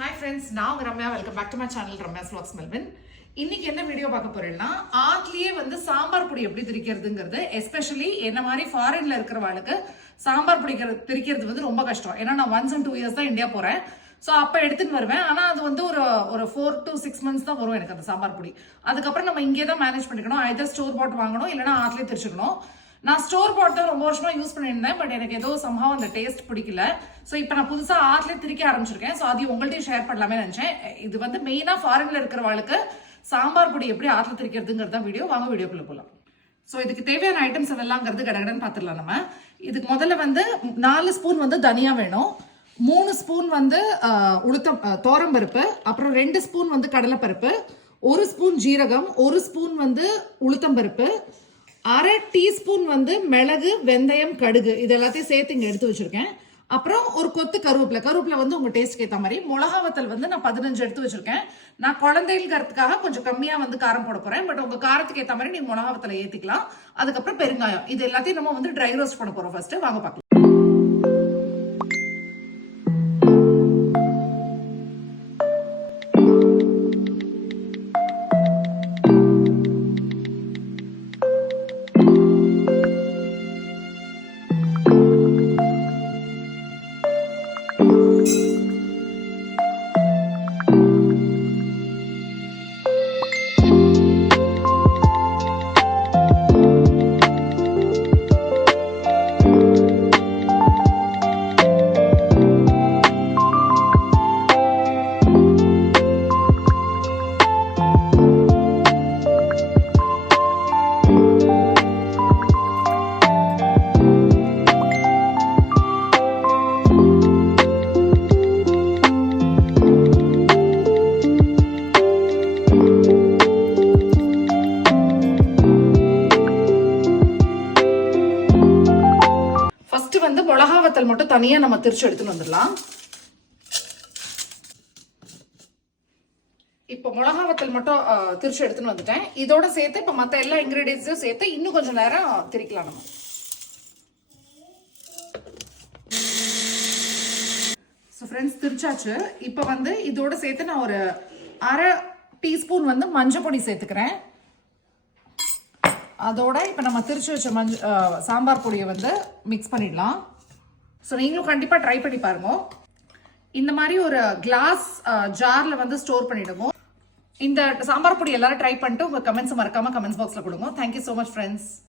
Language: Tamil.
Hi friends, நான் உங்க Ramya. Welcome back to my channel Ramya's vlogs Melvin. இன்னைக்கு என்ன வீடியோ பார்க்க போறேன்னா, ஆட்லயே வந்து சாம்பார் பொடி எப்படி திரிக்கிறதுங்கிறது, எஸ்பெஷலி என்ன மாதிரி ஃபாரின்ல இருக்கிறவங்களுக்கு சாம்பார் பொடி திரிக்கிறது வந்து ரொம்ப கஷ்டம். ஏன்னா நான் once in 2 years தான் இந்தியா போறேன். ஸோ அப்போ எடுத்துன்னு வருவேன். ஆனால் அது வந்து ஒரு 4 to 6 months தான் வரும் எனக்கு அந்த சாம்பார் பொடி. அதுக்கப்புறம் நம்ம இங்கே தான் மேனேஜ் பண்ணிக்கணும். ஐதர் ஸ்டோர் பாட் வாங்கணும், இல்லைனா ஆட்லயே திரிச்சுக்கணும். நான் ஸ்டோர் பாட் தான் ரொம்ப வருஷமா யூஸ் பண்ணியிருந்தேன். பட் எனக்கு ஏதோ சம்ஹவ் அந்த டேஸ்ட் பிடிக்கல. ஸோ இப்போ நான் புதுசாக ஆட்லேயே திரிக்க ஆரம்பிச்சிருக்கேன். ஸோ அதையும் உங்கள்கிட்டயும் ஷேர் பண்ணலாமே நினைச்சேன். இது வந்து மெயினாக ஃபாரின்ல இருக்கிறவங்களுக்கு சாம்பார் பொடி எப்படி ஆட்டில் திரிக்கிறதுங்கிறத வீடியோ. வாங்க வீடியோக்குள்ள போகலாம். ஸோ இதுக்கு தேவையான ஐட்டம்ஸ் எல்லாம் கடகடன்னு பார்த்துடலாம் நம்ம. இதுக்கு முதல்ல வந்து 4 ஸ்பூன் வந்து தனியா வேணும், 3 ஸ்பூன் வந்து தோரம் பருப்பு, அப்புறம் 2 ஸ்பூன் வந்து கடலைப்பருப்பு, 1 ஸ்பூன் ஜீரகம், 1 ஸ்பூன் வந்து உளுத்தம் பருப்பு, 1/2 டீஸ்பூன் வந்து மிளகு, வெந்தயம், கடுகு, இது எல்லாத்தையும் சேர்த்து இங்க எடுத்து வச்சிருக்கேன். அப்புறம் ஒரு கொத்து கருவேப்பிலை வந்து உங்க டேஸ்ட்க்கு ஏற்ற மாதிரி. மிளகா வத்தல் வந்து நான் 15 எடுத்து வச்சிருக்கேன். நான் குழந்தைகளுக்காக கொஞ்சம் கம்மியா வந்து காரம் போட போறேன். பட் உங்க காரத்துக்கு ஏற்ற மாதிரி நீங்க மிளகா வத்தலை ஏத்திக்கலாம். அதுக்கப்புறம் பெருங்காயம், இது எல்லாத்தையும் நம்ம வந்து ட்ரை ரோஸ்ட் பண்ண போறோம். ஃபர்ஸ்ட் வாங்க பார்க்கலாம். வந்து மிளகா வத்தல் மட்டும் தனியா நம்ம திரிச்சு எடுத்துட்டு வந்துடலாம். இப்போ மிளகா வத்தல் மட்டும் திரிச்சு எடுத்துன்னு வந்துட்டேன். இதோட சேர்த்து இப்ப மத்த எல்லா இன்கிரீடியன்ஸையும் சேர்த்து இன்னும் கொஞ்சம் நேரம் திரிக்கலாம் நம்ம. ஸோ ஃப்ரெண்ட்ஸ், திரிச்சாச்சு. இப்போ வந்து இதோட சேர்த்து நான் ஒரு 1/2 டீஸ்பூன் வந்து மஞ்சள் பொடி சேர்த்துக்கிறேன். அதோட இப்போ நம்ம திரிச்சு வச்ச சாம்பார் பொடியை வந்து மிக்ஸ் பண்ணிடலாம். ஸோ நீங்களும் கண்டிப்பாக ட்ரை பண்ணி பாருங்க. இந்த மாதிரி ஒரு கிளாஸ் ஜாரில் வந்து ஸ்டோர் பண்ணிடுங்க. இந்த சாம்பார் பொடி எல்லாரும் ட்ரை பண்ணிட்டு உங்கள் கமெண்ட்ஸ் மறக்காம கமெண்ட்ஸ் பாக்ஸில் கொடுங்க. Thank you so much friends.